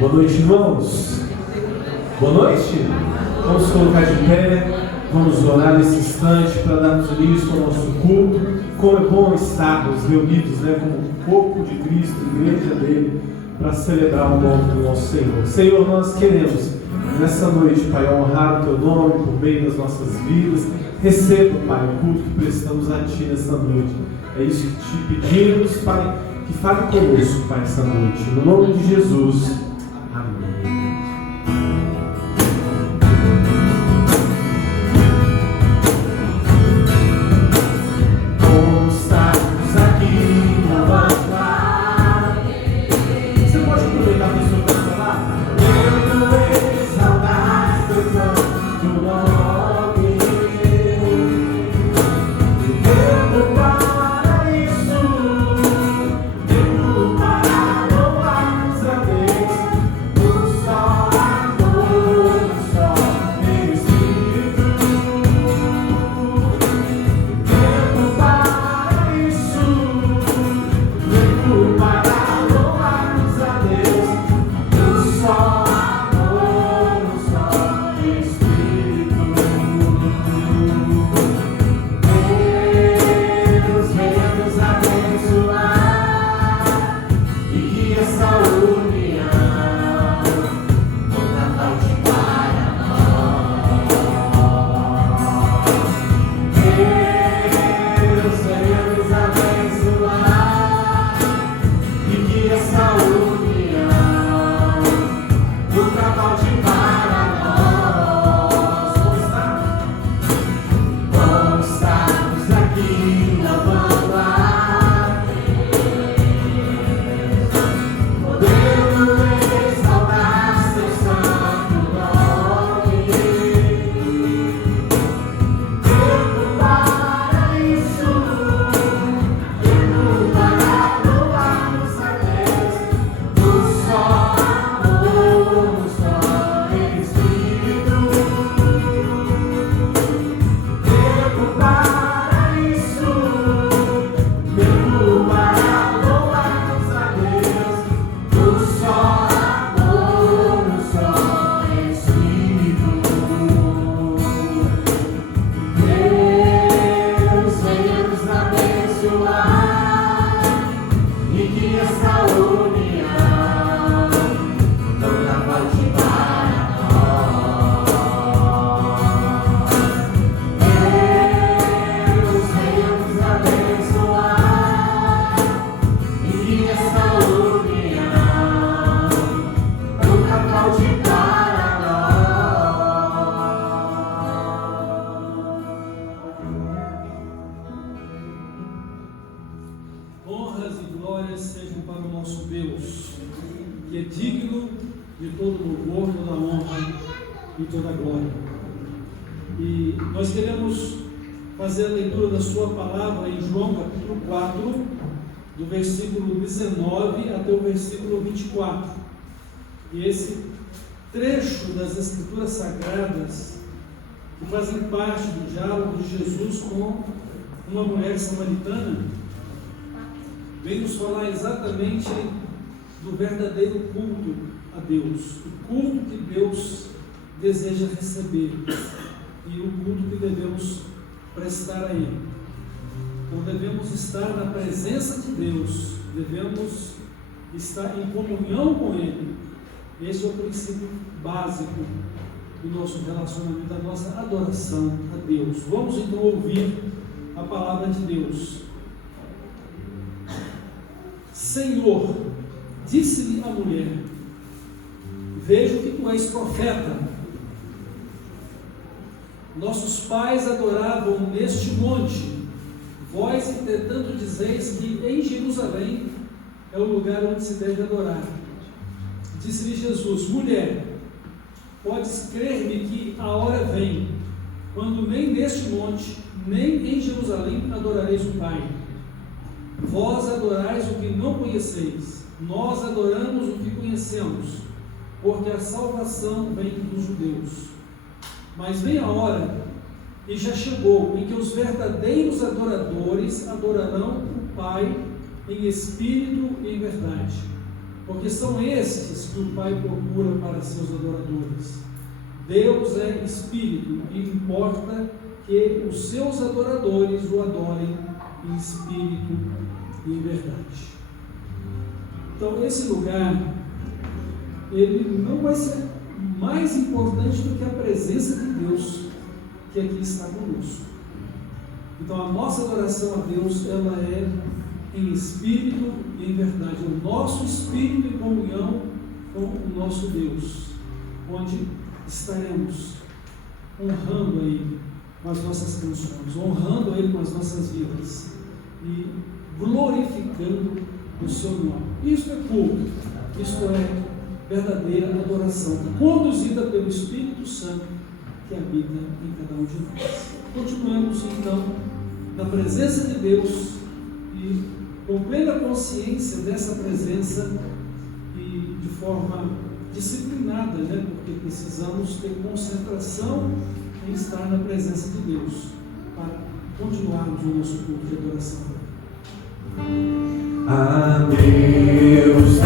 Boa noite, irmãos. Boa noite. Vamos colocar de pé, vamos orar nesse instante para darmos início ao nosso culto. Como é bom estarmos reunidos, como corpo de Cristo, igreja dele, para celebrar o nome do nosso Senhor. Senhor, nós queremos nessa noite, Pai, honrar o Teu nome por meio das nossas vidas. Receba, Pai, o culto que prestamos a Ti nessa noite. É isso que Te pedimos, Pai, que fale conosco, Pai, essa noite. No nome de Jesus. Amém. Do versículo 19 até o versículo 24. E esse trecho das Escrituras Sagradas, que fazem parte do diálogo de Jesus com uma mulher samaritana, vem nos falar exatamente do verdadeiro culto a Deus, o culto que Deus deseja receber e o culto que devemos prestar a Ele. Então devemos estar na presença de Deus, devemos estar em comunhão com Ele. Esse é o princípio básico do nosso relacionamento, da nossa adoração a Deus. Vamos então ouvir a palavra de Deus. Senhor, disse-lhe a mulher: vejo que tu és profeta. Nossos pais adoravam neste monte. Vós, entretanto, dizeis que em Jerusalém é o lugar onde se deve adorar. Disse-lhe Jesus: mulher, podes crer-me que a hora vem, quando nem neste monte, nem em Jerusalém adorareis o Pai. Vós adorais o que não conheceis, nós adoramos o que conhecemos, porque a salvação vem dos judeus. Mas vem a hora, e já chegou, em que os verdadeiros adoradores adorarão o Pai em espírito e em verdade, porque são esses que o Pai procura para seus adoradores. Deus é Espírito e importa que os seus adoradores o adorem em espírito e em verdade. Então, esse lugar, ele não vai ser mais importante do que a presença de Deus que aqui está conosco. Então, a nossa adoração a Deus, ela é em espírito e em verdade. O nosso espírito em comunhão com o nosso Deus, onde estaremos honrando a Ele com as nossas canções, honrando a Ele com as nossas vidas e glorificando o seu nome. Isto é culto, isto é verdadeira adoração, conduzida pelo Espírito Santo que habita em cada um de nós. Continuemos então na presença de Deus e com plena consciência dessa presença e de forma disciplinada, porque precisamos ter concentração em estar na presença de Deus para continuarmos o nosso culto de adoração. A Deus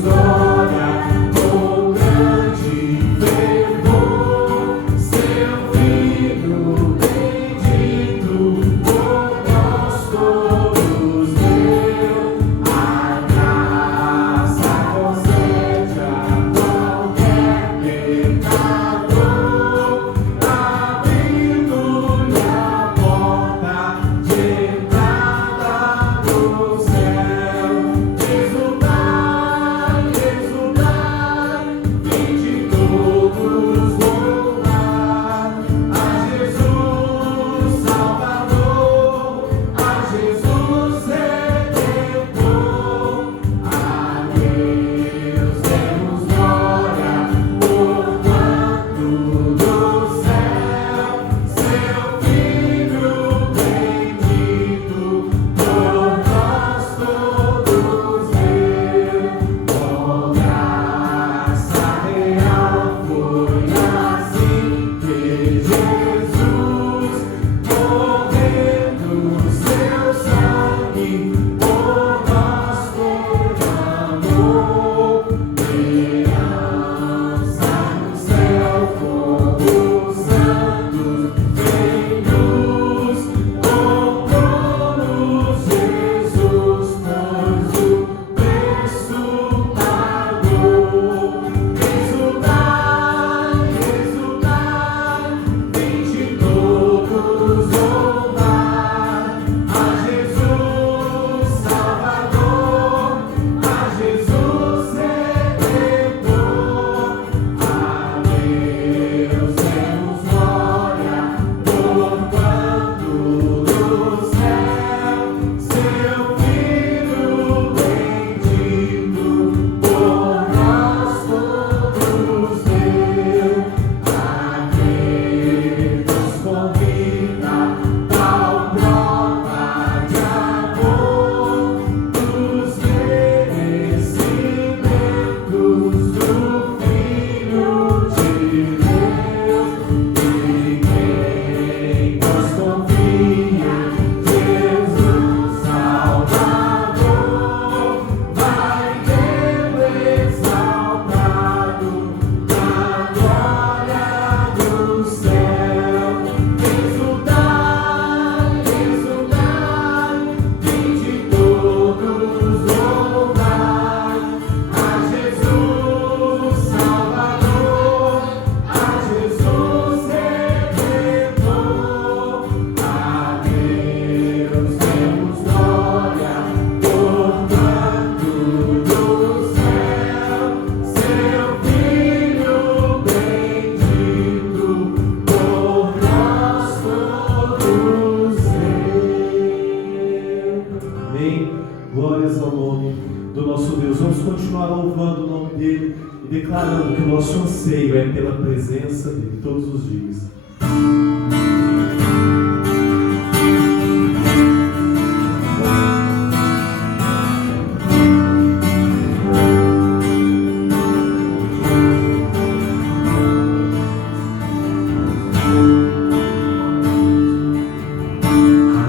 Deus olha com grande fervor, seu Filho bendito por nós todos deu. A graça concede a qualquer pecador, abrindo-lhe a porta de entrada no céu. Exultai, exultai, vinde todos louvar a Jesus Salvador, a Jesus Redentor. A Deus demos glória, porquanto do céu seu Filho bendito por nós todos deu. Com graça real foi assim que Jesus, correndo seu sangue por nós derramou. Criança no céu, como santos vem luz, comprou-nos Jesus, pois o preço pagou. Exultai, exultai, vinde todos louvar a Jesus Salvador, a Jesus Redentor. A Deus demos glória, porquanto do céu seu Filho bendito por nós todos deu. A Deus convida tal prova de amor dos merecimentos do Filho de Deus. E quem nos confia Jesus Salvador vai vê-lo exaltado na glória do céu. Exultai, exultai, vinde todos louvar a Jesus Salvador, a Jesus Redentor. A Deus demos glória, porquanto do céu seu Filho bendito por nós todos deu. Amém. Glórias ao nome do nosso Deus. Vamos continuar louvando o nome dele e declarando que o nosso anseio é pela presença dele todos os dias.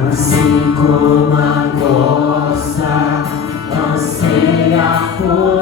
Assim como a costa anseia por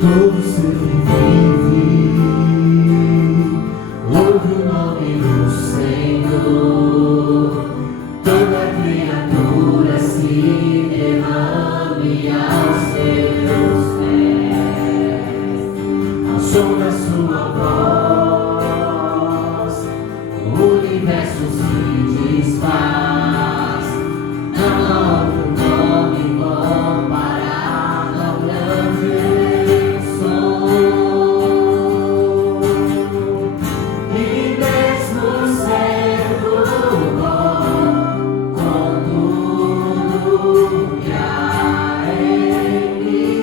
Todo ser que vive, ouve o nome do Senhor. Toda criatura se derrame aos seus pés. Ao som da sua voz, o universo se desfaz. Não há outro nome comparado ao grande eu sou. E mesmo sendo bom, contudo que há em mim,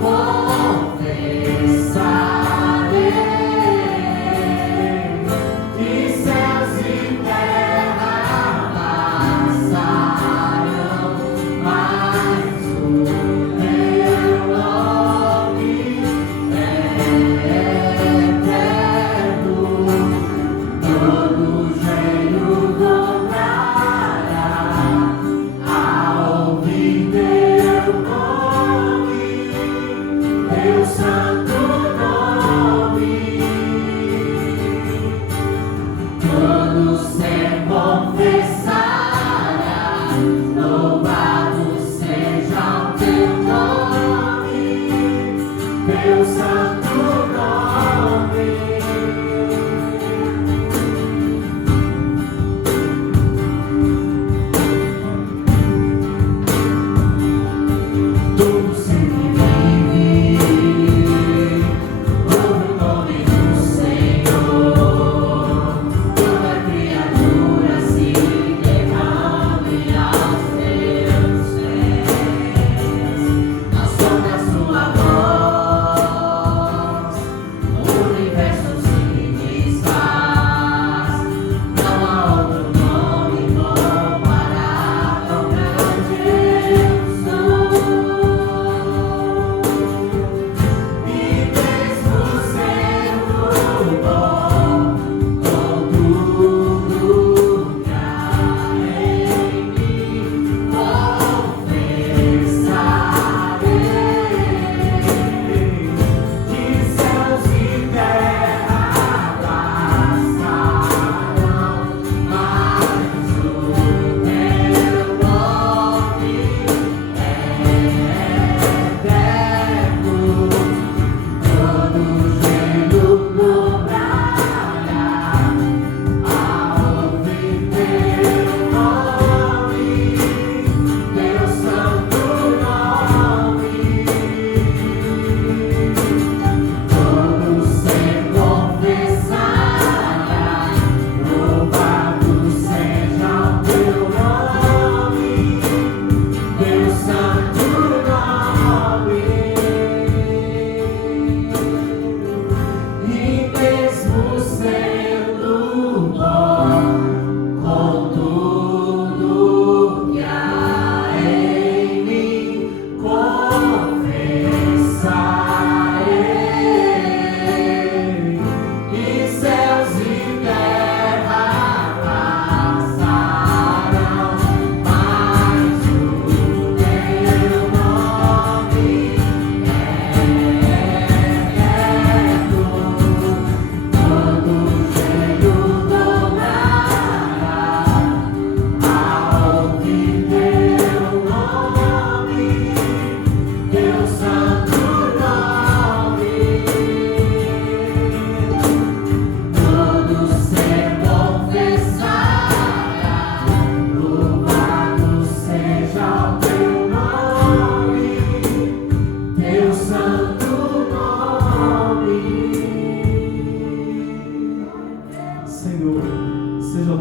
confessarei. E céus e terra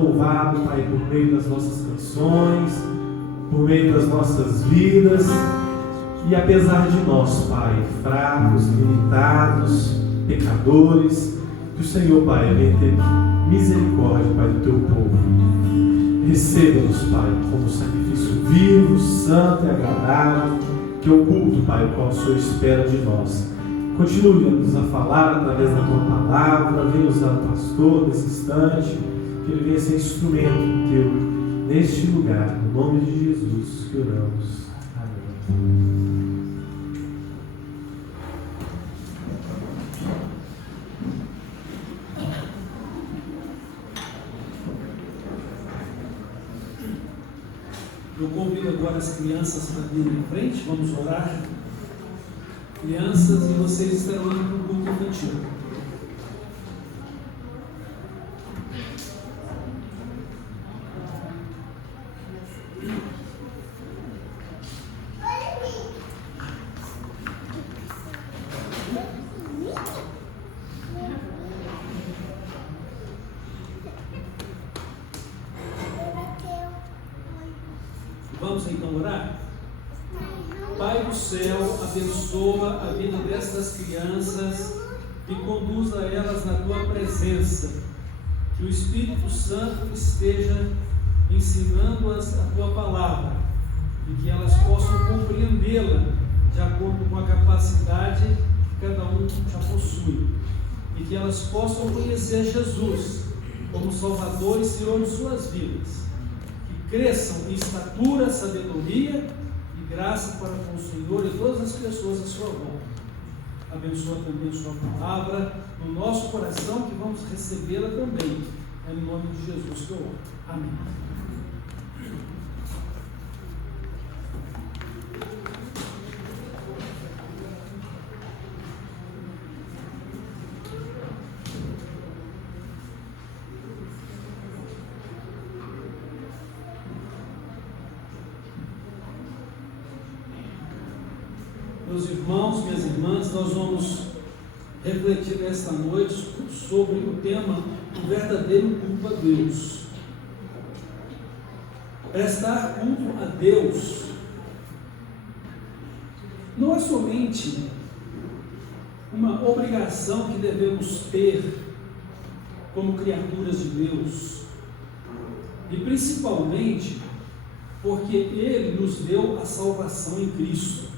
louvado, Pai, por meio das nossas canções, por meio das nossas vidas. E apesar de nós, Pai, fracos, limitados, pecadores, que o Senhor, Pai, venha ter misericórdia, Pai, do teu povo. Receba-nos, Pai, como sacrifício vivo, santo e agradável, que é o culto, Pai, o qual o Senhor espera de nós. Continue-nos a falar através da tua palavra, venha usar o pastor nesse instante, que ele venha ser instrumento teu neste lugar, no nome de Jesus que oramos. Amém. Eu convido agora as crianças para virem em frente, vamos orar. Crianças, e vocês estarão indo para o culto infantil. Vamos então orar? Pai do céu, abençoa a vida destas crianças e conduza elas na tua presença. Que o Espírito Santo esteja ensinando-as a tua palavra e que elas possam compreendê-la de acordo com a capacidade que cada um já possui. E que elas possam conhecer Jesus como Salvador e Senhor de suas vidas. Que cresçam em estatura, sabedoria e graça para com o Senhor e todas as pessoas à sua volta. Abençoa também a sua palavra no nosso coração, que vamos recebê-la também. É em nome de Jesus que eu oro. Amém. Meus irmãos, minhas irmãs, nós vamos refletir nesta noite sobre o tema do verdadeiro culto a Deus. Prestar culto a Deus não é somente uma obrigação que devemos ter como criaturas de Deus, e principalmente porque Ele nos deu a salvação em Cristo.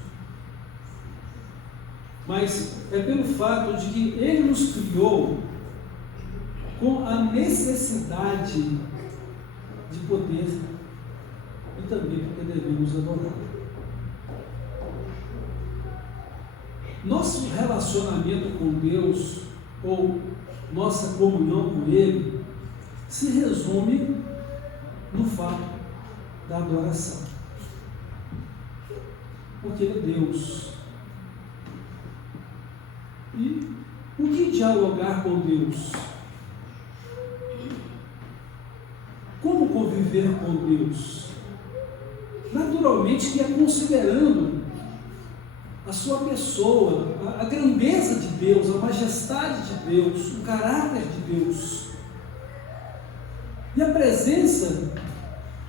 Mas é pelo fato de que Ele nos criou com a necessidade de poder e também porque devemos adorar. Nosso relacionamento com Deus ou nossa comunhão com Ele se resume no fato da adoração. Porque Ele é Deus. E o que dialogar com Deus? Como conviver com Deus? Naturalmente que é considerando a sua pessoa, a grandeza de Deus, a majestade de Deus, o caráter de Deus e a presença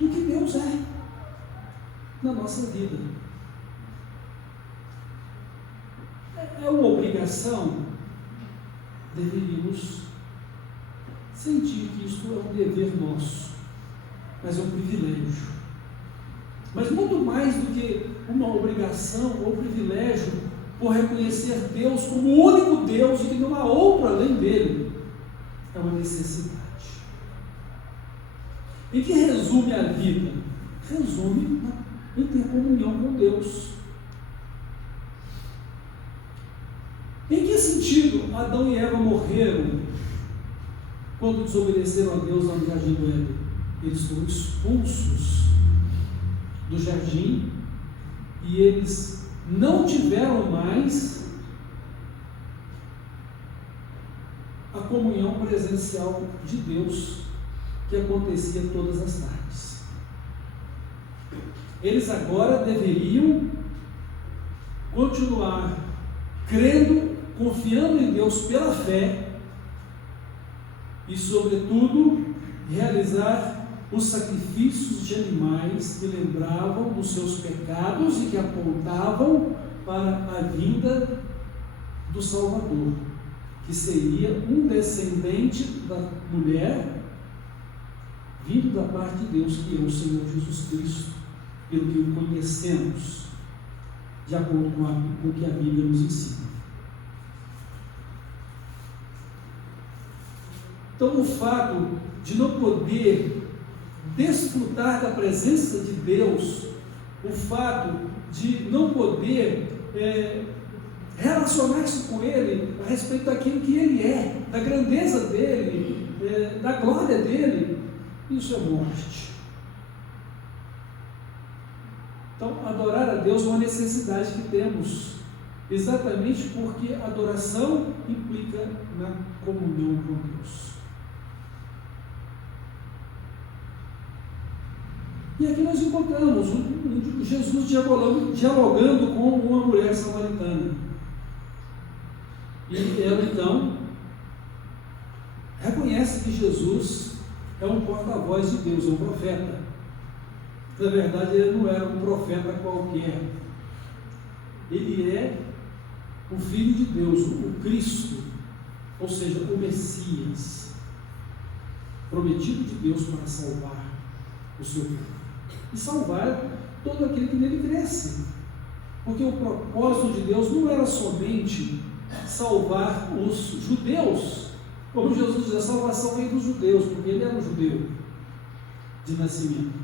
do que Deus é na nossa vida. É uma obrigação? Deveríamos sentir que isso é um dever nosso, mas é um privilégio. Mas muito mais do que uma obrigação ou privilégio por reconhecer Deus como o único Deus e que não há outro além dele, é uma necessidade. Em que resume a vida? Resume em ter comunhão com Deus. Em que sentido Adão e Eva morreram quando desobedeceram a Deus lá no jardim do Éden? Eles foram expulsos do jardim e eles não tiveram mais a comunhão presencial de Deus que acontecia todas as tardes. Eles agora deveriam continuar crendo, confiando em Deus pela fé e, sobretudo, realizar os sacrifícios de animais que lembravam dos seus pecados e que apontavam para a vinda do Salvador, que seria um descendente da mulher, vindo da parte de Deus, que é o Senhor Jesus Cristo, pelo que o conhecemos, de acordo com o que a Bíblia nos ensina. Então, o fato de não poder desfrutar da presença de Deus, o fato de não poder relacionar-se com Ele a respeito daquilo que Ele é, da grandeza dEle, da glória dEle, isso é morte. Então, adorar a Deus é uma necessidade que temos, exatamente porque a adoração implica na comunhão com Deus. E aqui nós encontramos Jesus dialogando com uma mulher samaritana. E ela então reconhece que Jesus é um porta-voz de Deus, é um profeta. Na verdade, ele não era um profeta qualquer. Ele é o Filho de Deus, o Cristo, ou seja, o Messias, prometido de Deus para salvar o seu povo. E salvar todo aquele que nele cresce. Porque o propósito de Deus não era somente salvar os judeus. Como Jesus diz, a salvação vem dos judeus, porque ele era um judeu de nascimento.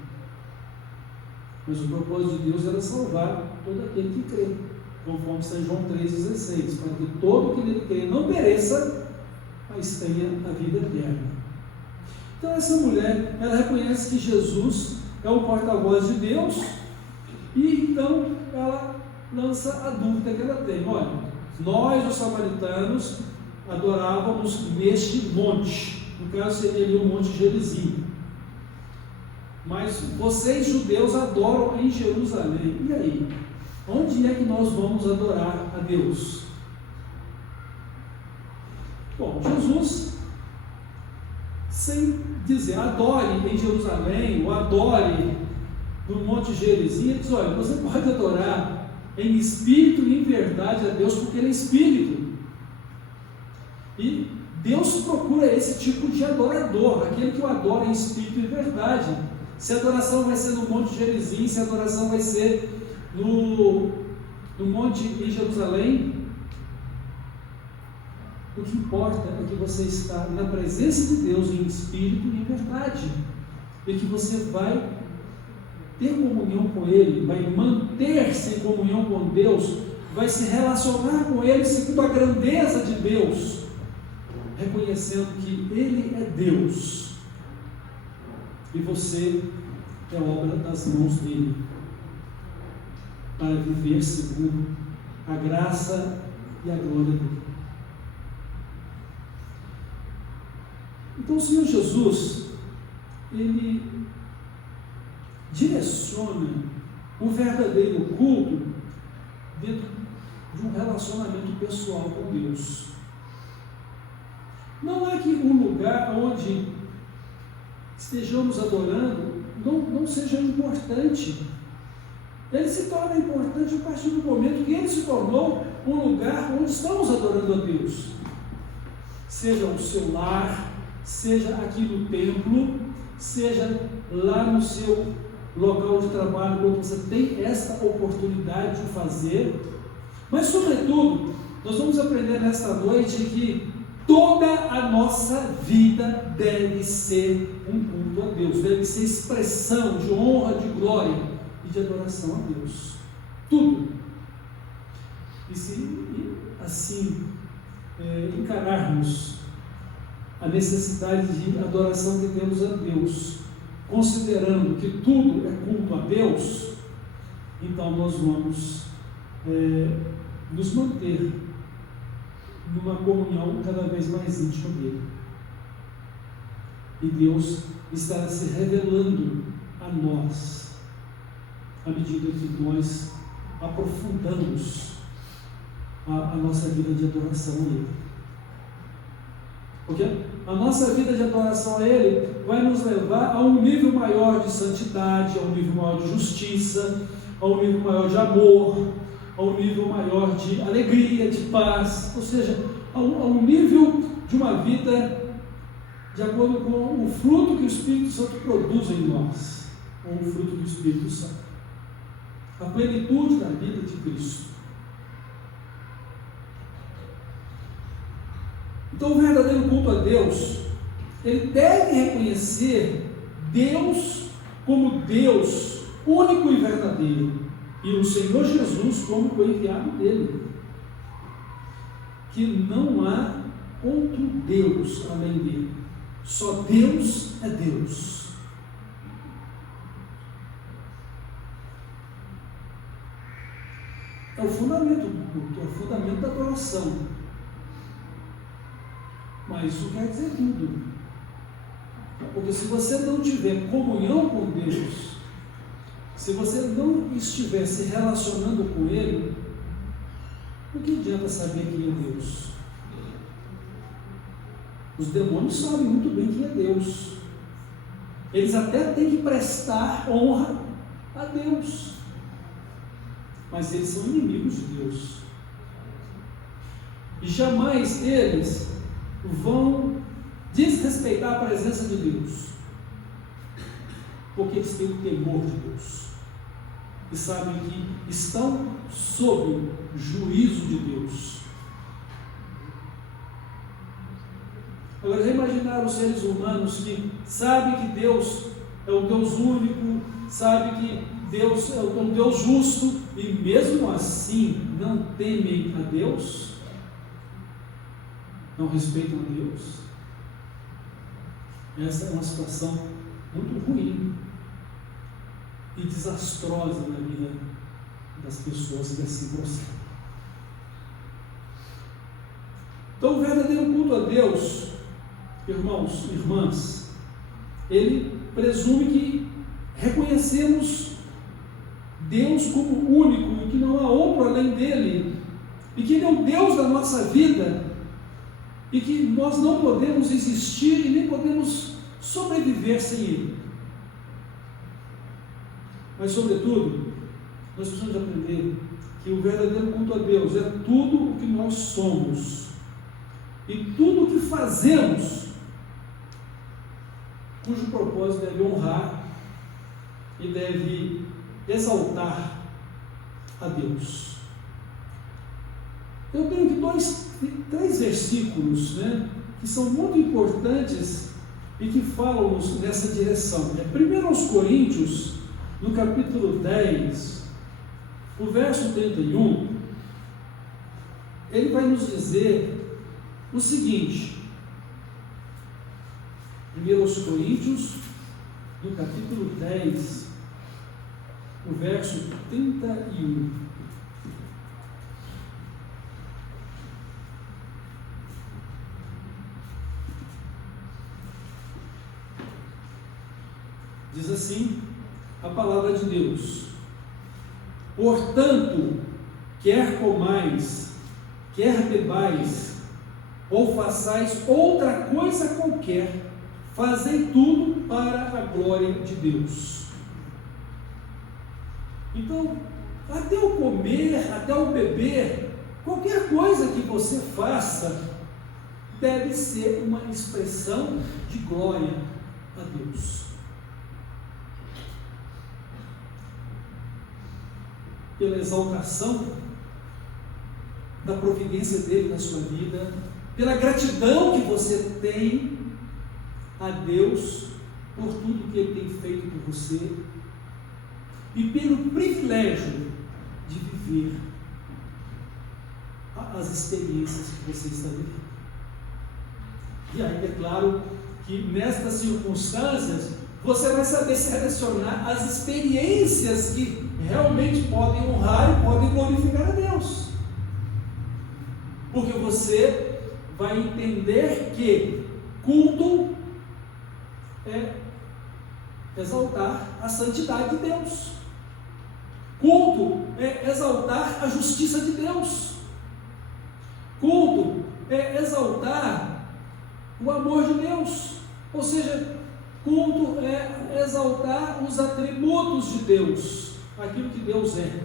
Mas o propósito de Deus era salvar todo aquele que crê, conforme São João 3,16, para que todo que nele crê não pereça, mas tenha a vida eterna. Então essa mulher, ela reconhece que Jesus é o porta-voz de Deus, e então ela lança a dúvida que ela tem: olha, nós os samaritanos adorávamos neste monte, no caso seria ali o Monte Gerizim, mas vocês judeus adoram em Jerusalém. E aí? Onde é que nós vamos adorar a Deus? Bom, Jesus, sem dizer adore em Jerusalém ou adore no Monte Gerizim, ele diz: olha, você pode adorar em espírito e em verdade a Deus, porque ele é espírito. E Deus procura esse tipo de adorador, aquele que o adora em espírito e verdade. Se a adoração vai ser no Monte Gerizim, se a adoração vai ser no monte em Jerusalém, o que importa é que você está na presença de Deus em espírito e em verdade, e que você vai ter comunhão com Ele, vai manter-se em comunhão com Deus, vai se relacionar com Ele segundo a grandeza de Deus, reconhecendo que Ele é Deus e você é obra das mãos dele, para viver segundo a graça e a glória dele. Então o Senhor Jesus, ele direciona o verdadeiro culto dentro de um relacionamento pessoal com Deus. Não é que o lugar onde estejamos adorando não seja importante. Ele se torna importante a partir do momento que ele se tornou um lugar onde estamos adorando a Deus. Seja o seu lar, seja aqui no templo, seja lá no seu local de trabalho, quando você tem esta oportunidade de fazer. Mas, sobretudo, nós vamos aprender nesta noite que toda a nossa vida deve ser um culto a Deus, deve ser expressão de honra, de glória e de adoração a Deus. Tudo. E se assim encararmos a necessidade de adoração que temos a Deus, considerando que tudo é culto a Deus, então nós vamos nos manter numa comunhão cada vez mais íntima dele. E Deus estará se revelando a nós à medida que nós aprofundamos a nossa vida de adoração a Ele. Ok? a nossa vida de adoração a Ele vai nos levar a um nível maior de santidade, a um nível maior de justiça, a um nível maior de amor, a um nível maior de alegria, de paz, ou seja, a um nível de uma vida de acordo com o fruto que o Espírito Santo produz em nós, com o fruto do Espírito Santo, a plenitude da vida de Cristo. Então, o verdadeiro culto a Deus, ele deve reconhecer Deus como Deus único e verdadeiro, e o Senhor Jesus como o enviado dele, que não há outro Deus além dele, só Deus é Deus. É o fundamento do culto, é o fundamento da adoração. Mas isso quer dizer tudo. Porque se você não tiver comunhão com Deus, se você não estiver se relacionando com Ele, o que adianta saber quem é Deus? Os demônios sabem muito bem quem é Deus. Eles até têm que prestar honra a Deus. Mas eles são inimigos de Deus. E jamais eles vão desrespeitar a presença de Deus, porque eles têm o temor de Deus e sabem que estão sob o juízo de Deus. Agora, já imaginaram os seres humanos que sabem que Deus é o Deus único, sabem que Deus é um Deus justo, e mesmo assim não temem a Deus? Não respeitam a Deus? Essa é uma situação muito ruim e desastrosa na vida das pessoas que assim procedem. Então, o verdadeiro culto a Deus, irmãos e irmãs, ele presume que reconhecemos Deus como único e que não há outro além dele, e que ele é o Deus da nossa vida, e que nós não podemos existir e nem podemos sobreviver sem Ele. Mas, sobretudo, nós precisamos aprender que o verdadeiro culto a Deus é tudo o que nós somos e tudo o que fazemos, cujo propósito deve honrar e deve exaltar a Deus. Eu tenho aqui três versículos, que são muito importantes e que falam-nos nessa direção. Primeiro aos Coríntios, no capítulo 10, o verso 31, ele vai nos dizer o seguinte. Primeiro aos Coríntios, no capítulo 10, o verso 31. Diz assim a palavra de Deus: portanto, quer comais, quer bebais, ou façais outra coisa qualquer, fazei tudo para a glória de Deus. Então, até o comer, até o beber, qualquer coisa que você faça, deve ser uma expressão de glória a Deus. Pela exaltação da providência dele na sua vida, pela gratidão que você tem a Deus por tudo que ele tem feito por você e pelo privilégio de viver as experiências que você está vivendo. E aí é claro que nestas circunstâncias você vai saber selecionar as experiências que realmente podem honrar e podem glorificar a Deus, porque você vai entender que culto é exaltar a santidade de Deus, culto é exaltar a justiça de Deus, culto é exaltar o amor de Deus. Ou seja, culto é exaltar os atributos de Deus, aquilo que Deus é.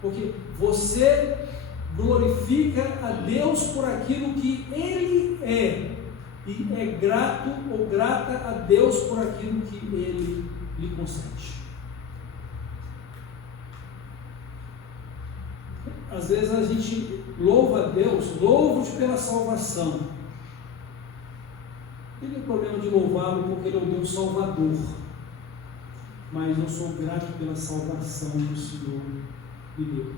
Porque você glorifica a Deus por aquilo que Ele é, e é grato ou grata a Deus por aquilo que Ele lhe concede. Às vezes a gente louva a Deus, louvo-te pela salvação. Não tem problema de louvá-lo porque Ele é o Deus Salvador, mas eu sou grato pela salvação que o Senhor me deu.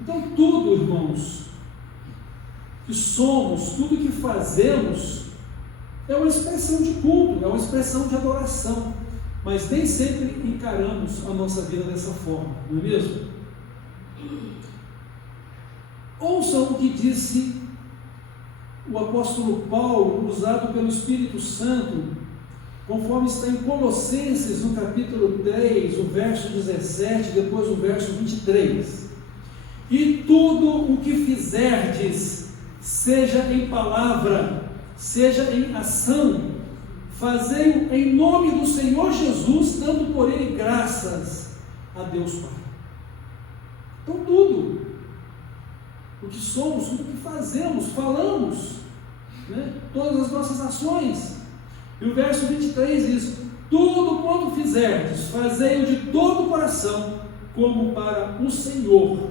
Então tudo, irmãos, que somos, tudo que fazemos é uma expressão de culto, é uma expressão de adoração, mas nem sempre encaramos a nossa vida dessa forma, não é mesmo? Ouçam o que disse o apóstolo Paulo, usado pelo Espírito Santo, conforme está em Colossenses, no capítulo 3, o verso 17, depois o verso 23. E tudo o que fizerdes, seja em palavra, seja em ação, fazei-o em nome do Senhor Jesus, dando por Ele graças a Deus Pai. Então tudo o que somos, tudo o que fazemos, falamos, né? Todas as nossas ações. E o verso 23 diz: tudo quanto fizerdes, fazei-o de todo o coração, como para o Senhor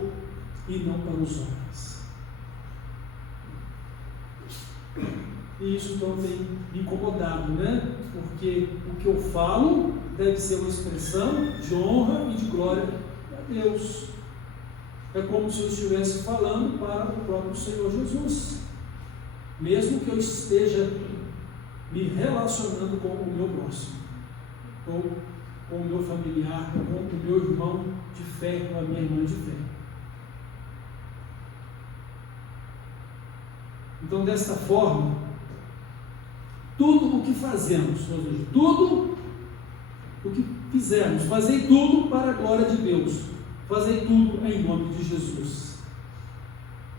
e não para os homens. E isso então tem me incomodado, né? Porque o que eu falo deve ser uma expressão de honra e de glória a Deus. É como se eu estivesse falando para o próprio Senhor Jesus, mesmo que eu esteja me relacionando com o meu próximo, ou com o meu familiar, ou com o meu irmão de fé, ou a minha irmã de fé. Então, desta forma, tudo o que fazemos, ou seja, tudo o que fizermos, fazei tudo para a glória de Deus, fazei tudo em nome de Jesus,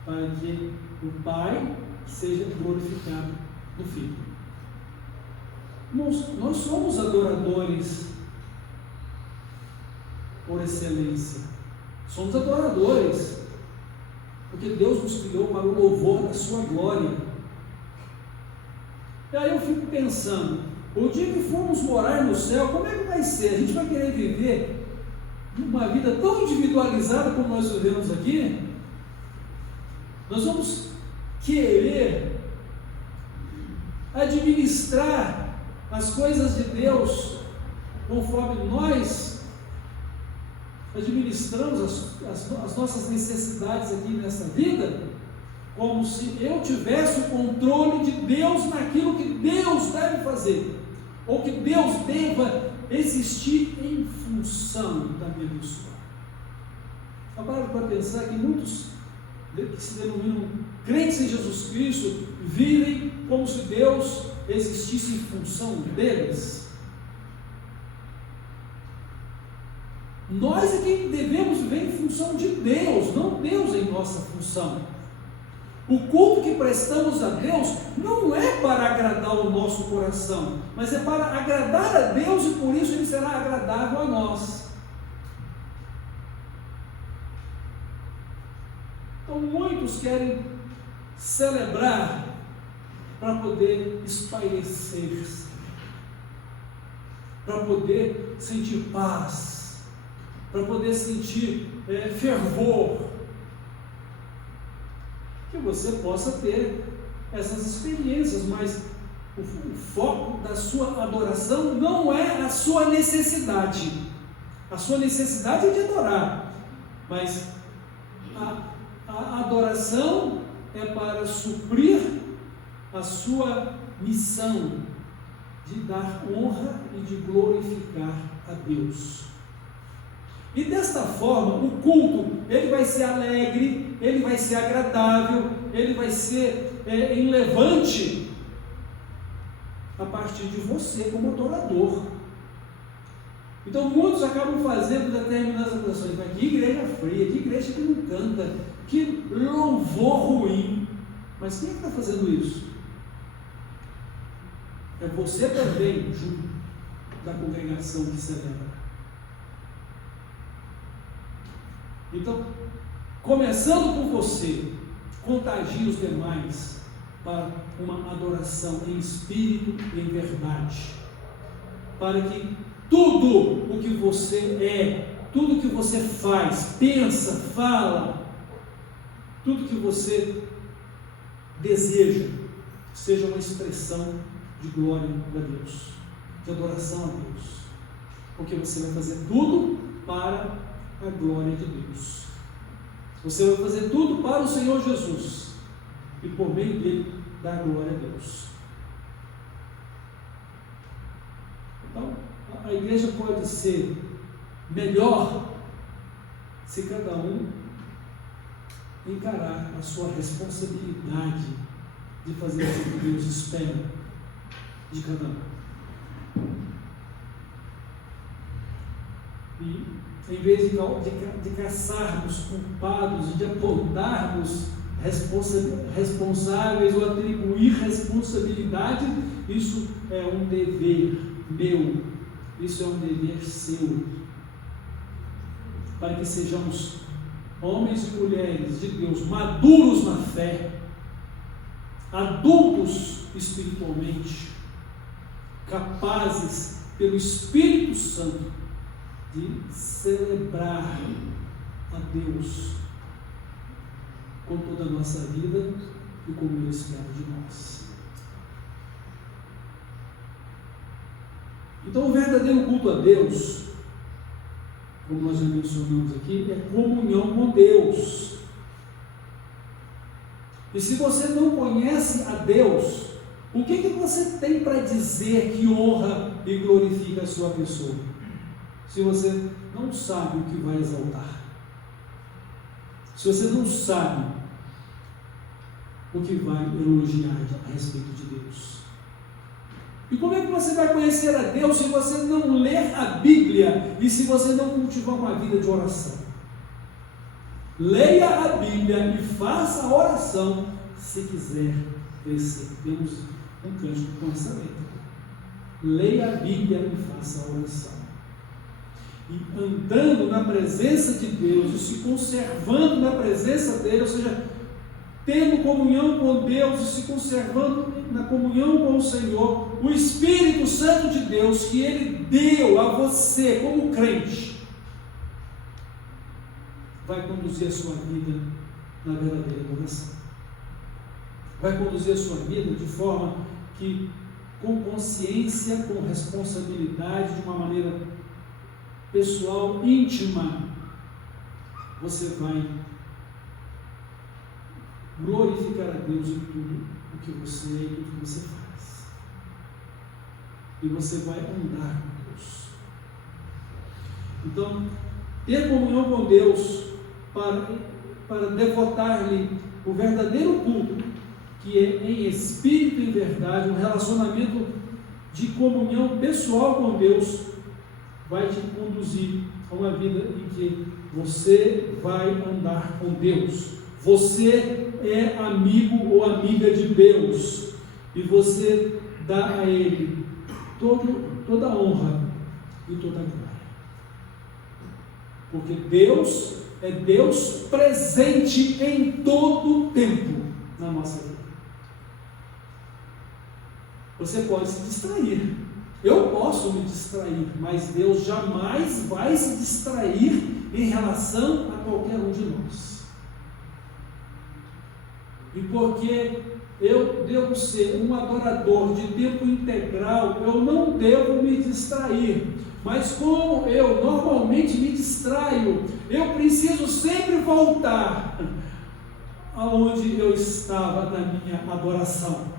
para que o Pai seja glorificado no Filho. Nós somos adoradores por excelência, somos adoradores, porque Deus nos criou para o louvor da sua glória. E aí eu fico pensando, o dia que formos morar no céu, como é que vai ser? A gente vai querer viver uma vida tão individualizada como nós vivemos aqui? Nós vamos querer administrar as coisas de Deus conforme nós administramos as nossas necessidades aqui nessa vida, como se eu tivesse o controle de Deus naquilo que Deus deve fazer, ou que Deus deva existir em função da minha pessoa. Agora, para pensar que muitos que se denominam crentes em Jesus Cristo vivem como se Deus existisse em função deles. Nós é quem devemos viver em função de Deus, não Deus em nossa função. O culto que prestamos a Deus não é para agradar o nosso coração, mas é para agradar a Deus, e por isso Ele será agradável a nós. Então muitos querem celebrar para poder espairecer-se, para poder sentir paz, para poder sentir fervor, que você possa ter essas experiências, mas o foco da sua adoração não é a sua necessidade. A sua necessidade é de adorar, mas a adoração é para suprir a sua missão de dar honra e de glorificar a Deus. E desta forma, o culto, ele vai ser alegre, ele vai ser agradável, ele vai ser enlevante a partir de você como adorador. Então muitos acabam fazendo determinadas adorações, mas que igreja fria, que igreja que não canta, que louvor ruim. Mas quem é que está fazendo isso? É você também, junto da congregação que celebra. Então, começando por você, contagie os demais para uma adoração em espírito e em verdade, para que tudo o que você é, tudo o que você faz, pensa, fala, tudo que você deseja, seja uma expressão de glória a Deus, de adoração a Deus, porque você vai fazer tudo para a glória de Deus. Você vai fazer tudo para o Senhor Jesus e por meio dele dar glória a Deus. Então, a igreja pode ser melhor se cada um encarar a sua responsabilidade de fazer o que Deus espera de cada um. E em vez de caçarmos culpados e de apontarmos responsáveis ou atribuir responsabilidade, isso é um dever meu, isso é um dever seu, para que sejamos homens e mulheres de Deus, maduros na fé, adultos espiritualmente, capazes pelo Espírito Santo de celebrar a Deus com toda a nossa vida e como Ele espera de nós. Então, o verdadeiro culto a Deus, como nós já mencionamos aqui, é comunhão com Deus. E se você não conhece a Deus, o que você tem para dizer que honra e glorifica a sua pessoa? Se você não sabe o que vai exaltar, se você não sabe o que vai elogiar a respeito de Deus. E como é que você vai conhecer a Deus se você não ler a Bíblia e se você não cultivar uma vida de oração? Leia a Bíblia e faça a oração se quiser crescer. Temos um cântico com essa letra. Leia a Bíblia e faça a oração. E andando na presença de Deus e se conservando na presença dele, ou seja, tendo comunhão com Deus e se conservando na comunhão com o Senhor, o Espírito Santo de Deus que Ele deu a você como crente, vai conduzir a sua vida na verdadeira adoração. Vai conduzir a sua vida de forma que, com consciência, com responsabilidade, de uma maneira pessoal, íntima, você vai glorificar a Deus em tudo o que você é e tudo o que você faz. E você vai andar com Deus. Então, ter comunhão com Deus para devotar-lhe o verdadeiro culto, que é em espírito e em verdade, um relacionamento de comunhão pessoal com Deus, vai te conduzir a uma vida em que você vai andar com Deus. Você é amigo ou amiga de Deus e você dá a Ele toda a honra e toda a glória. Porque Deus é Deus presente em todo o tempo na nossa vida. Você pode se distrair. Eu posso me distrair, mas Deus jamais vai se distrair em relação a qualquer um de nós. E porque eu devo ser um adorador de tempo integral, eu não devo me distrair. Mas como eu normalmente me distraio, eu preciso sempre voltar aonde eu estava na minha adoração.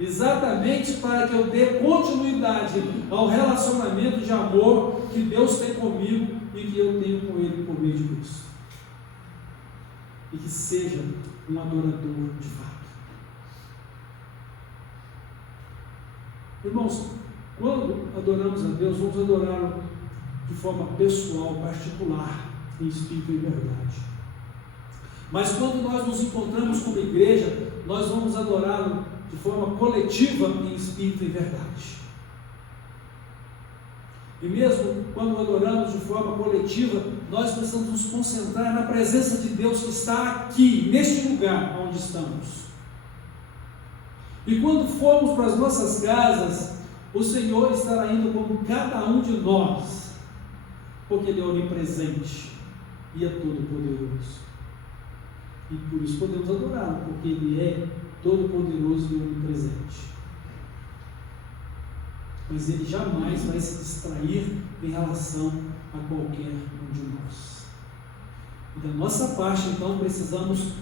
Exatamente para que eu dê continuidade ao relacionamento de amor que Deus tem comigo e que eu tenho com Ele por meio de Cristo. E que seja um adorador de fato. Irmãos, quando adoramos a Deus, vamos adorá-lo de forma pessoal, particular, em espírito e verdade. Mas quando nós nos encontramos como igreja, nós vamos adorá-lo de forma coletiva, em espírito e verdade. E mesmo quando adoramos de forma coletiva, nós precisamos nos concentrar na presença de Deus que está aqui, neste lugar onde estamos. E quando formos para as nossas casas, o Senhor estará indo com cada um de nós, porque Ele é onipresente e é todo-poderoso. E por isso podemos adorá-lo, porque Ele é todo-poderoso e onipresente. Mas Ele jamais vai se distrair em relação a qualquer um de nós. E da nossa parte, então, precisamos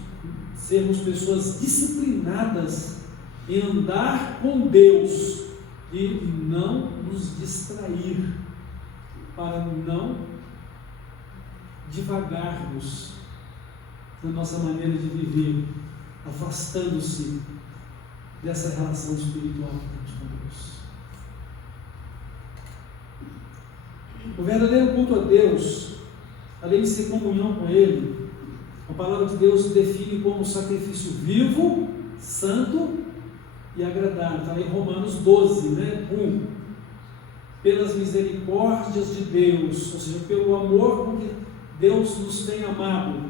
sermos pessoas disciplinadas em andar com Deus e não nos distrair, para não divagarmos na nossa maneira de viver, afastando-se dessa relação espiritual que temos com Deus. O verdadeiro culto a Deus, além de ser comunhão com Ele, a palavra de Deus define como sacrifício vivo, santo e agradável. Está em Romanos 12, 1. Pelas misericórdias de Deus, ou seja, pelo amor com que Deus nos tem amado,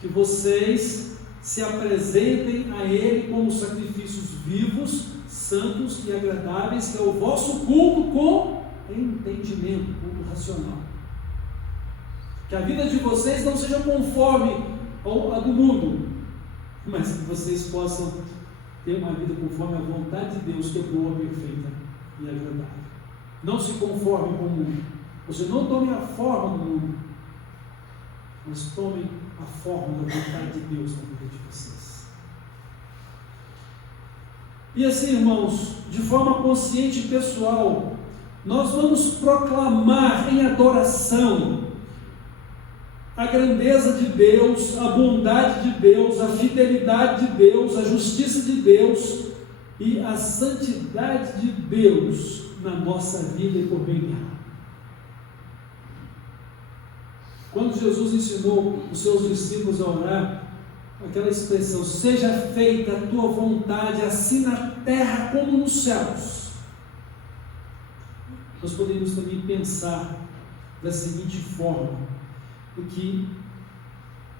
que vocês se apresentem a Ele como sacrifícios vivos, santos e agradáveis, que é o vosso culto com entendimento, culto racional. Que a vida de vocês não seja conforme a do mundo, mas que vocês possam ter uma vida conforme a vontade de Deus, que é boa, perfeita e agradável. Não se conforme com o mundo. Você não tome a forma do mundo, mas tomem a forma da vontade de Deus na vida de vocês. E assim, irmãos, de forma consciente e pessoal, nós vamos proclamar em adoração a grandeza de Deus, a bondade de Deus, a fidelidade de Deus, a justiça de Deus e a santidade de Deus na nossa vida e por meio dela. Quando Jesus ensinou os seus discípulos a orar, aquela expressão, seja feita a tua vontade, assim na terra como nos céus, nós podemos também pensar da seguinte forma, que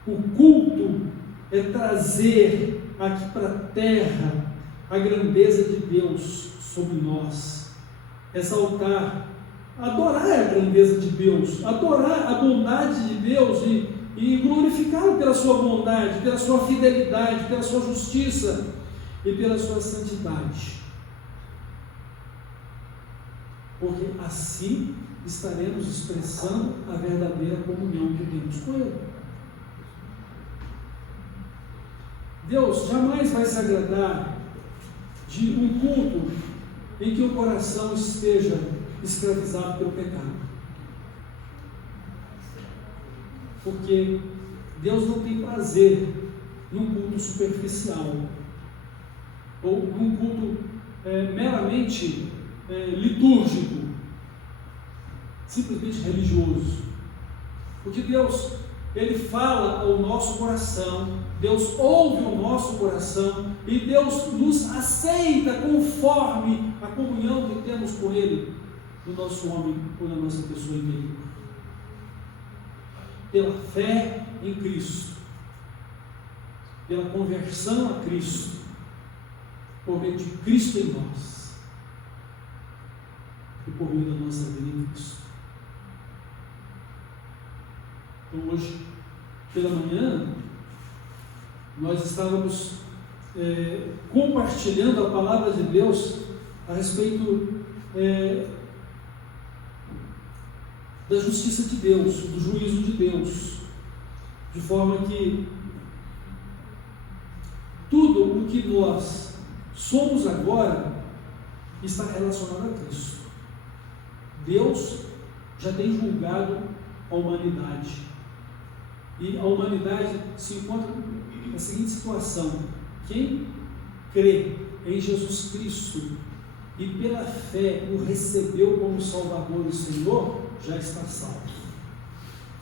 o culto é trazer aqui para a terra a grandeza de Deus sobre nós, exaltar, adorar a grandeza de Deus, adorar a bondade de Deus e glorificá-lo pela sua bondade, pela sua fidelidade, pela sua justiça e pela sua santidade. Porque assim estaremos expressando a verdadeira comunhão que temos com Ele. Deus jamais vai se agradar de um culto em que o coração esteja escravizado pelo pecado. Porque Deus não tem prazer num culto superficial ou num culto meramente litúrgico, simplesmente religioso. Porque Deus, Ele fala ao nosso coração, Deus ouve o nosso coração e Deus nos aceita conforme a comunhão que temos com Ele, no nosso homem ou na nossa pessoa interior. Pela fé em Cristo, pela conversão a Cristo, por meio de Cristo em nós e por meio da nossa vida em Cristo. Então hoje, pela manhã, nós estávamos compartilhando a palavra de Deus a respeito da justiça de Deus, do juízo de Deus, de forma que tudo o que nós somos agora está relacionado a Cristo. Deus já tem julgado a humanidade e a humanidade se encontra na seguinte situação: quem crê em Jesus Cristo e pela fé o recebeu como Salvador e Senhor, já está salvo.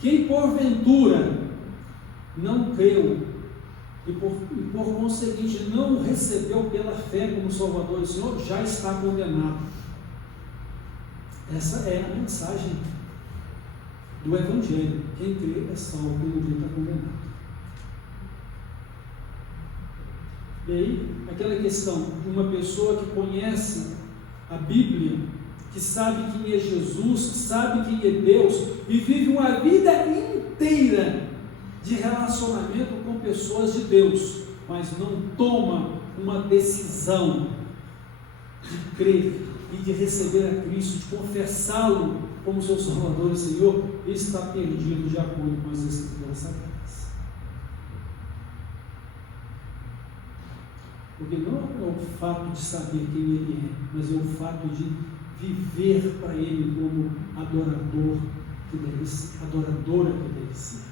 Quem porventura não creu e por conseguinte não o recebeu pela fé como Salvador e Senhor, já está condenado. Essa é a mensagem do Evangelho. Quem crê é salvo, quem não crê está condenado. E aí, aquela questão de uma pessoa que conhece a Bíblia, que sabe quem é Jesus, sabe quem é Deus, e vive uma vida inteira de relacionamento com pessoas de Deus, mas não toma uma decisão de crer e de receber a Cristo, de confessá-lo como seu Salvador e Senhor, ele está perdido de acordo com as Escrituras Sagradas. Porque não é o fato de saber quem ele é, mas é o fato de viver para ele como adorador que deve ser, adoradora que deve ser.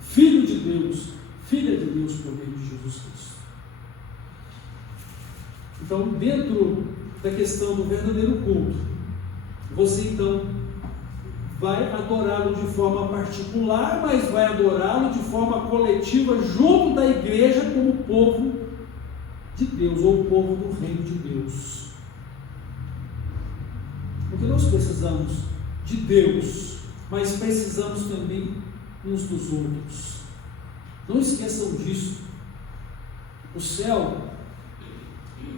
Filho de Deus, filha de Deus por meio de Jesus Cristo. Então, dentro da questão do verdadeiro culto, você então vai adorá-lo de forma particular, mas vai adorá-lo de forma coletiva junto da igreja como povo de Deus, ou o povo do reino de Deus. Porque nós precisamos de Deus, mas precisamos também uns dos outros. Não esqueçam disso. O céu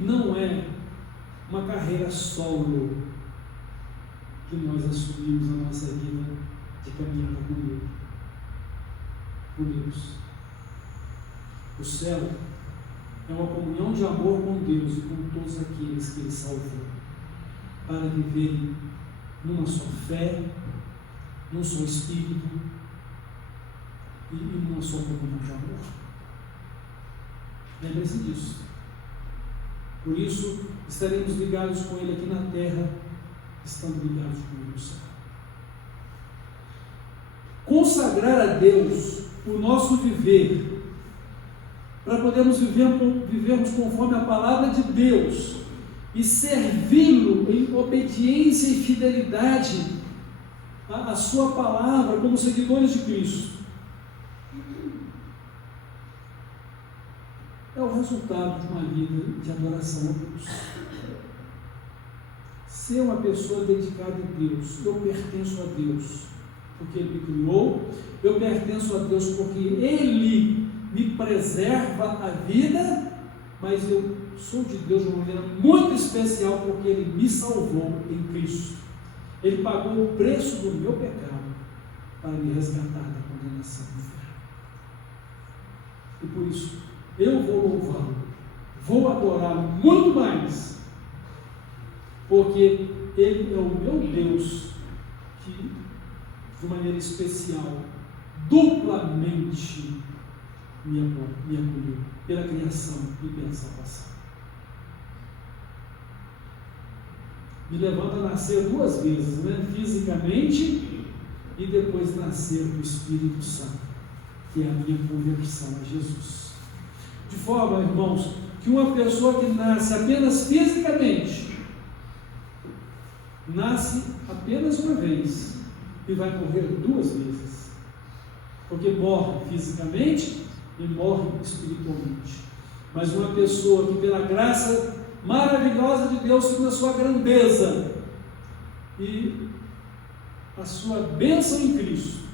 não é uma carreira solo que nós assumimos na nossa vida de caminhada com Deus. O céu é uma comunhão de amor com Deus e com todos aqueles que Ele salvou, para viverem numa só fé, num só Espírito e numa só comunhão de amor. Lembre-se disso. Por isso, estaremos ligados com Ele aqui na terra, estando ligados com Ele no céu. Consagrar a Deus o nosso viver, para podermos vivermos conforme a palavra de Deus e servi-lo em obediência e fidelidade à sua palavra como seguidores de Cristo. É o resultado de uma vida de adoração a Deus. Ser uma pessoa dedicada a Deus, eu pertenço a Deus porque Ele me criou, eu pertenço a Deus porque Ele me preserva a vida, mas eu sou de Deus de uma maneira muito especial porque Ele me salvou em Cristo. Ele pagou o preço do meu pecado para me resgatar da condenação do inferno. E por isso, eu vou louvá-lo, vou adorá-lo muito mais, porque Ele é o meu Deus que, de maneira especial, duplamente me acolheu pela criação e pela salvação. Me levanta a nascer duas vezes, né? Fisicamente e depois nascer do Espírito Santo, que é a minha conversão a Jesus. De forma, irmãos, que uma pessoa que nasce apenas fisicamente, nasce apenas uma vez e vai morrer duas vezes, porque morre fisicamente e morre espiritualmente. Mas uma pessoa que, pela graça maravilhosa de Deus, segundo a sua grandeza e a sua bênção em Cristo,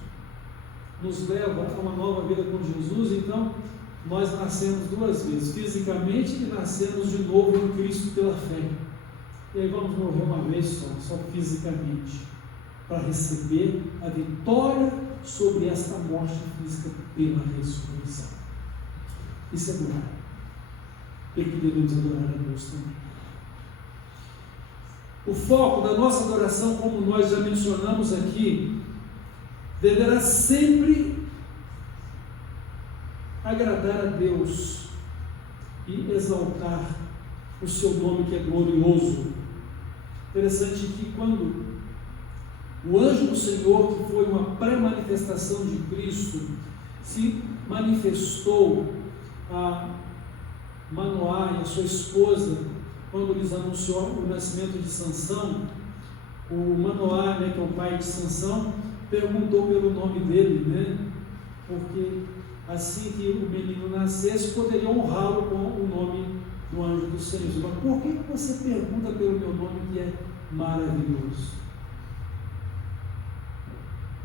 nos leva a uma nova vida com Jesus. Então nós nascemos duas vezes, fisicamente, e nascemos de novo em Cristo pela fé. E aí vamos morrer uma vez só fisicamente, para receber a vitória sobre esta morte física pela ressurreição. Isso é glória. E que devemos adorar a Deus também. O foco da nossa adoração, como nós já mencionamos aqui, deverá sempre agradar a Deus e exaltar o seu nome, que é glorioso. Interessante que quando o anjo do Senhor, que foi uma pré-manifestação de Cristo, se manifestou a Manoá e a sua esposa, quando lhes anunciou o nascimento de Sansão, o Manoá, que é o pai de Sansão, perguntou pelo nome dele, porque assim que o menino nascesse, poderia honrá-lo com o nome do anjo do Senhor. Mas por que você pergunta pelo meu nome, que é maravilhoso?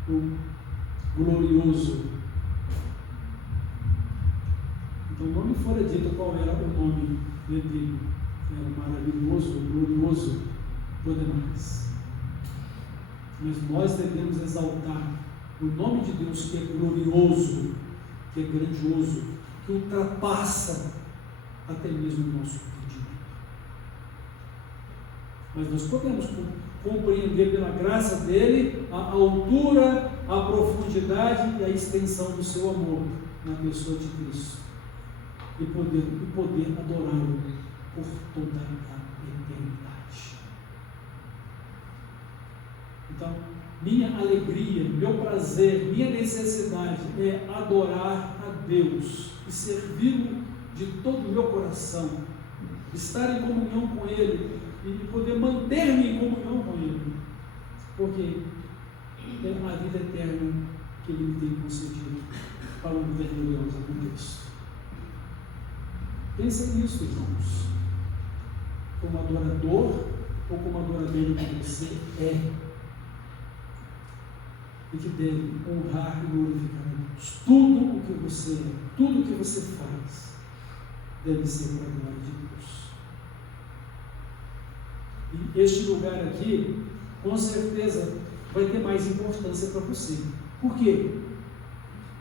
O glorioso. Então, não me fora dito qual era o nome dele. Era maravilhoso, glorioso, por demais. Mas nós devemos exaltar o nome de Deus, que é glorioso, que é grandioso, que ultrapassa até mesmo o nosso entendimento. Mas nós podemos compreender pela graça dele a altura, a profundidade e a extensão do seu amor na pessoa de Cristo e poder adorá-lo por toda a eternidade. Então, minha alegria, meu prazer, minha necessidade é adorar a Deus e servi-lo de todo o meu coração, estar em comunhão com Ele e poder manter-me em comunhão com Ele, porque é a vida eterna que Ele me tem concedido para um verdadeiro com Cristo. Pensem nisso, irmãos, como adorador ou como adorador que você é, e que deve honrar e glorificar a Deus. Tudo o que você é, tudo o que você faz, deve ser para a glória de Deus. E este lugar aqui, com certeza, vai ter mais importância para você. Por quê?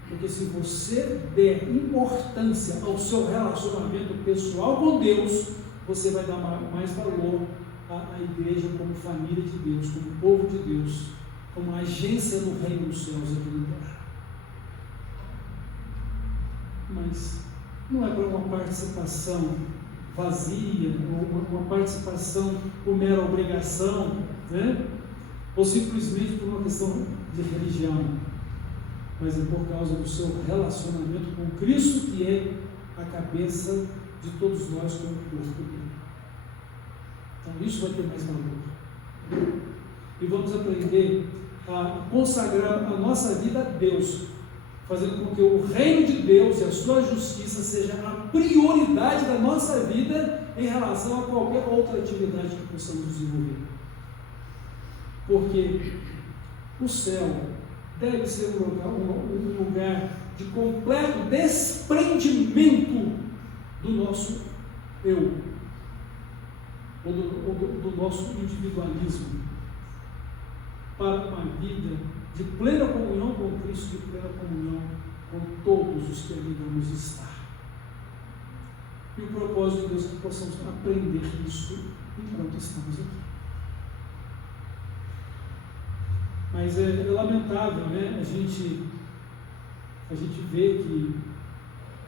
Porque se você der importância ao seu relacionamento pessoal com Deus, você vai dar mais valor à igreja como família de Deus, como povo de Deus, como agência do reino dos céus aqui na terra. Mas não é para uma participação vazia, ou uma participação por mera obrigação, né? Ou simplesmente por uma questão de religião, mas é por causa do seu relacionamento com Cristo, que é a cabeça de todos nós como corpo dele. Então isso vai ter mais valor. E vamos aprender a consagrar a nossa vida a Deus, fazendo com que o reino de Deus e a sua justiça seja a prioridade da nossa vida em relação a qualquer outra atividade que possamos desenvolver. Porque o céu deve ser um lugar de completo desprendimento do nosso eu, ou do nosso individualismo, para uma vida de plena comunhão com Cristo, de plena comunhão com todos os que ali vamos estar. E o propósito de Deus é que possamos aprender isso enquanto estamos aqui. Mas é lamentável, né? A gente vê que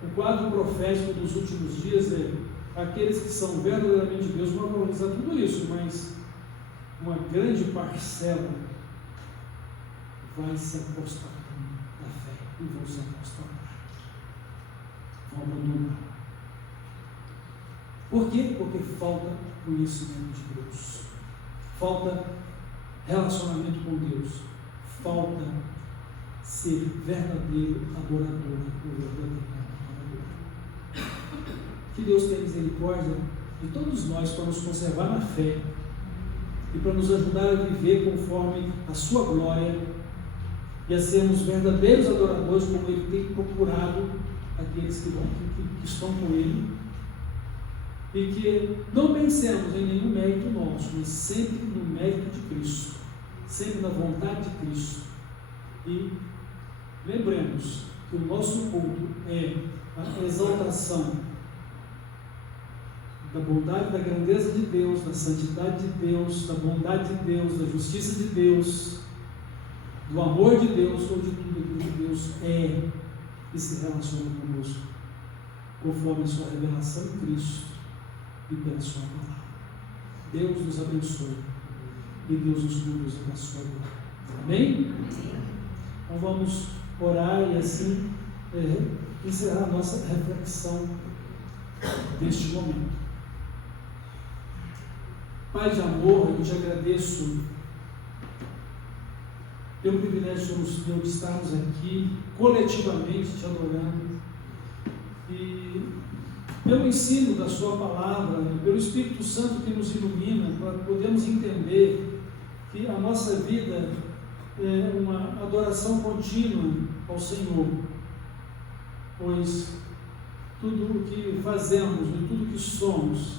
o quadro profético dos últimos dias é aqueles que são verdadeiramente Deus vão valorizar tudo isso, mas uma grande parcela vai se apostar da fé e vão se apostar, vão abandonar. Por quê? Porque falta conhecimento de Deus, falta relacionamento com Deus, falta ser verdadeiro adorador ou verdadeira adoradora. Que Deus tenha misericórdia de todos nós para nos conservar na fé e para nos ajudar a viver conforme a sua glória e a sermos verdadeiros adoradores, como Ele tem procurado aqueles que estão com Ele, e que não pensemos em nenhum mérito nosso, mas sempre no mérito de Cristo, sempre na vontade de Cristo. E lembremos que o nosso culto é a exaltação da bondade, da grandeza de Deus, da santidade de Deus, da bondade de Deus, da justiça de Deus, do amor de Deus, ou de tudo aquilo que Deus é e se relaciona conosco, conforme a sua revelação em Cristo e pela sua palavra. Deus nos abençoe e Deus nos conduza na sua glória. Amém? Então vamos orar e assim encerrar a nossa reflexão deste momento. Pai de amor, eu te agradeço pelo privilégio que nos deu de estarmos aqui, coletivamente te adorando, e pelo ensino da sua palavra, pelo Espírito Santo que nos ilumina, para podermos entender que a nossa vida é uma adoração contínua ao Senhor, pois tudo o que fazemos e tudo o que somos,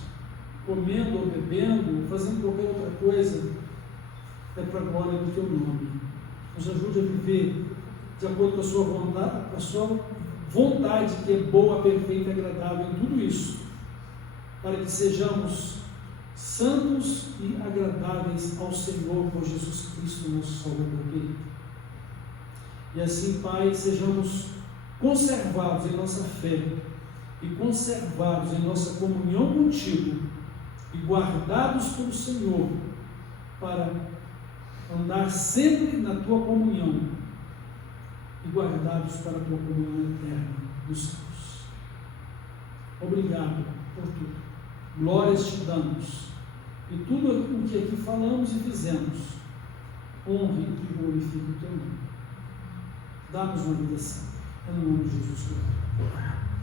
comendo ou bebendo, fazendo qualquer outra coisa, é para a glória do teu nome. Nos ajude a viver de acordo com a sua vontade, que é boa, perfeita e agradável em tudo isso, para que sejamos santos e agradáveis ao Senhor por Jesus Cristo, nosso Salvador querido. E assim, Pai, sejamos conservados em nossa fé e conservados em nossa comunhão contigo e guardados pelo Senhor para andar sempre na tua comunhão e guardados para a tua comunhão eterna dos céus. Obrigado por tudo. Glórias te damos. E tudo o que aqui falamos e fizemos, honre e glorifique o teu nome. Dá-nos uma vida santa. Em nome de Jesus Cristo.